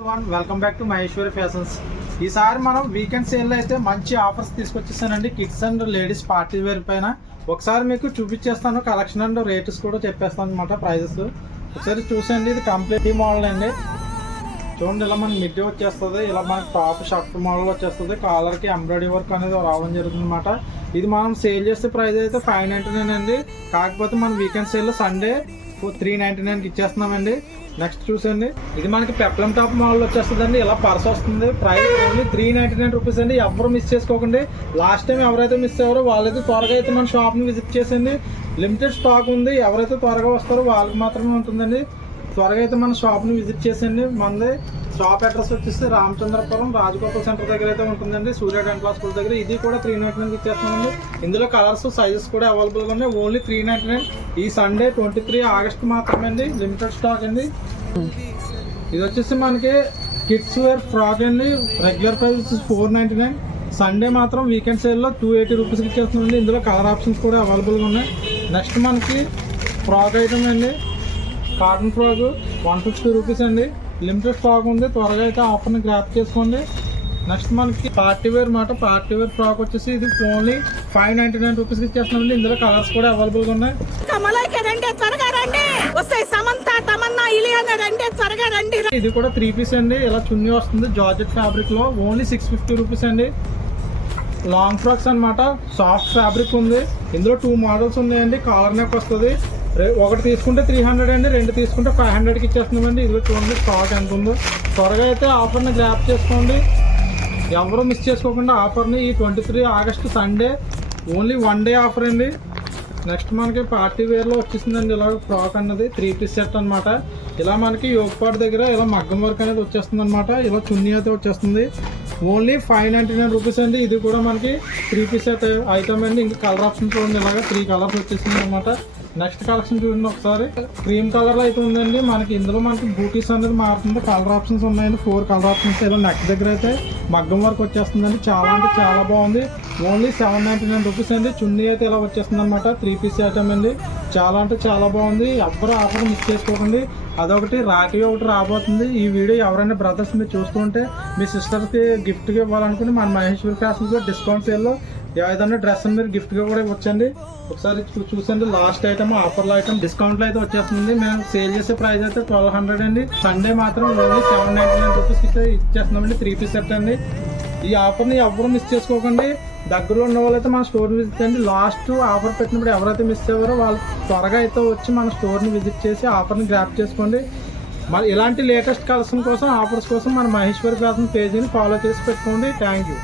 Welcome back to Maheshwari fashions. ఈసారి మనం weekend sale అయితే మంచి ఆఫర్స్ తీసుకొచ్చేసానండి. Kids and ladies party wear పైన ఒకసారి మీకు చూపించేస్తాను. కలెక్షన్ అండ్ రేట్స్ కూడా చెప్పేస్తాను అనమాట. ప్రైజెస్ ఒకసారి చూసండి. ఇది కంప్లీట్ మోడల్ అండి. చూడండి, ఇలా మనకి మిడ్డీ వచ్చేస్తుంది. ఇలా మనకి టాప్ షర్ట్ మోడల్ వచ్చేస్తుంది. కాలర్కి ఎంబ్రాయిడరీ వర్క్ అనేది రావడం జరుగుతుంది అనమాట. ఇది మనం సేల్ చేసే ప్రైస్ అయితే 599 అండి. కాకపోతే మన వీకెండ్ సేల్లో సండే 399కి ఇచ్చేస్తున్నామండి. నెక్స్ట్ చూసండి, ఇది మనకి పెప్లం టాప్ మోడల్ వచ్చేస్తుందండి. ఇలా పర్స్ వస్తుంది. ప్రైస్ ఓన్లీ 399 రూపీస్ అండి. ఎవరు మిస్ చేసుకోకండి. లాస్ట్ టైం ఎవరైతే మిస్ అయ్యారో వాళ్ళైతే త్వరగా అయితే మన షాప్ని విజిట్ చేసింది. లిమిటెడ్ స్టాక్ ఉంది. ఎవరైతే త్వరగా వస్తారో వాళ్ళకి మాత్రమే ఉంటుందండి. త్వరగా అయితే మన షాప్ని విజిట్ చేసేయండి. మనది షాప్ అడ్రస్ వచ్చేసి రామచంద్రపురం రాజగోపాల్ సెంటర్ దగ్గర అయితే ఉంటుందండి. సూర్య డెంటల్ స్కూల్ దగ్గర. ఇది కూడా 399 ఇచ్చేస్తామండి. ఇందులో కలర్స్ సైజెస్ కూడా అవైలబుల్గా ఉన్నాయి. ఓన్లీ 399. ఈ సండే 23 ఆగస్ట్ మాత్రమే అండి. లిమిటెడ్ స్టాక్ అండి. ఇది వచ్చేసి మనకి కిడ్స్ వేర్ ఫ్రాక్ అండి. రెగ్యులర్ ప్రైస్ వచ్చేసి 499. సండే మాత్రం వీకెండ్ సేల్లో 280 రూపీస్కి ఇచ్చేస్తుందండి. ఇందులో కలర్ ఆప్షన్స్ కూడా అవైలబుల్గా ఉన్నాయి. నెక్స్ట్ మనకి ఫ్రాక్ ఐటమ్ అండి. కాటన్ ఫ్రాక్ 150 రూపీస్ అండి. లిమిటెడ్ స్టాక్ ఉంది. త్వరగా అయితే ఆఫర్ని గ్రాప్ చేసుకోండి. నెక్స్ట్ మనకి పార్టీ వేర్ మాట. పార్టీ వేర్ ఫ్రాక్ వచ్చేసి ఇది ఓన్లీ 599 రూపీస్కి ఇచ్చేస్తున్నామండి. ఇందులో కలర్స్ కూడా అవైలబుల్గా ఉన్నాయి. ఇది కూడా 3 పీస్ అండి. ఇలా చున్నీ వస్తుంది జార్జెట్ ఫ్యాబ్రిక్ లో. ఓన్లీ 650 రూపీస్ అండి. లాంగ్ ఫ్రాక్స్ అనమాట. సాఫ్ట్ ఫ్యాబ్రిక్ ఉంది. ఇందులో 2 మోడల్స్ ఉన్నాయండి. కాలర్ నెక్ వస్తుంది. ఒకటి తీసుకుంటే 300 అండి. 2 తీసుకుంటే 500కి ఇచ్చేస్తున్నామండి. ఇదిలో చూడండి స్టాక్ ఎంత ఉందో. త్వరగా అయితే ఆఫర్ని గ్రాప్ చేసుకోండి. ఎవరు మిస్ చేసుకోకుండా ఆఫర్ని. ఈ 23 August Sunday only 1 day offer అండి. నెక్స్ట్ మనకి పార్టీ వేర్లో వచ్చేసిందండి. ఇలా ఫ్రాక్ అన్నది 3 పీస్ సెట్ అనమాట. ఇలా మనకి యోగపాటు దగ్గర ఇలా మగ్గం వర్క్ అనేది వచ్చేస్తుంది అనమాట. ఇలా చున్నీ అయితే వచ్చేస్తుంది. ఓన్లీ 599 రూపీస్ అండి. ఇది కూడా మనకి 3 పీస్ సెట్ ఐటమ్ అండి. ఇంకా కలర్ ఆప్షన్ చూడండి. ఇలాగా 3 కలర్స్ వచ్చేసింది అనమాట. నెక్స్ట్ కలెక్షన్ చూడండి ఒకసారి. క్రీమ్ కలర్ అయితే ఉందండి. మనకి ఇందులో మనకి బూటీస్ అనేది మారుతుంది. కలర్ ఆప్షన్స్ ఉన్నాయండి. 4 కలర్ ఆప్షన్స్. ఇలా నెక్ దగ్గర అయితే మగ్గం వర్క్ వచ్చేస్తుందండి. చాలా అంటే చాలా బాగుంది. ఓన్లీ 799 రూపీస్ అండి. చున్నీ అయితే ఇలా వచ్చేస్తుంది అనమాట. 3 పీస్ ఐటమ్ అండి. చాలా అంటే చాలా బాగుంది. ఎవ్వరు ఆఫర్ మిస్ చేసుకోకండి. అదొకటి రాఖీ ఒకటి రాబోతుంది. ఈ వీడియో ఎవరైనా బ్రదర్స్ మీరు చూస్తుంటే మీ సిస్టర్కి గిఫ్ట్గా ఇవ్వాలనుకుని మన మహేశ్వరి ఫ్యాషన్స్లో డిస్కౌంట్ సేల్లో ఏదైనా డ్రెస్ మీరు గిఫ్ట్గా కూడా ఇవ్వచ్చండి. ఒకసారి చూసండి. లాస్ట్ ఐటమ్ ఆఫర్లో ఐటమ్ డిస్కౌంట్లో అయితే వచ్చేస్తుంది. మేము సేల్ చేసే ప్రైస్ అయితే 1200 అండి. సండే మాత్రం ఓన్లీ 799 రూపీస్కి అయితే ఇచ్చేస్తున్నామండి. 3 పీస్ సెట్ అండి. ఈ ఆఫర్ని ఎవరు మిస్ చేసుకోకండి. దగ్గరలో ఉన్న వాళ్ళైతే మన స్టోర్ని విజిట్ చేయండి. లాస్ట్ ఆఫర్ పెట్టినప్పుడు ఎవరైతే మిస్ అయ్యారో వాళ్ళు త్వరగా అయితే వచ్చి మన స్టోర్ని విజిట్ చేసి ఆఫర్ని గ్రాప్ చేసుకోండి. మరి ఇలాంటి లేటెస్ట్ కలెక్షన్ కోసం ఆఫర్స్ కోసం మన మహేశ్వరి ఫ్యాషన్ పేజీని ఫాలో చేసి పెట్టుకోండి. Thank you.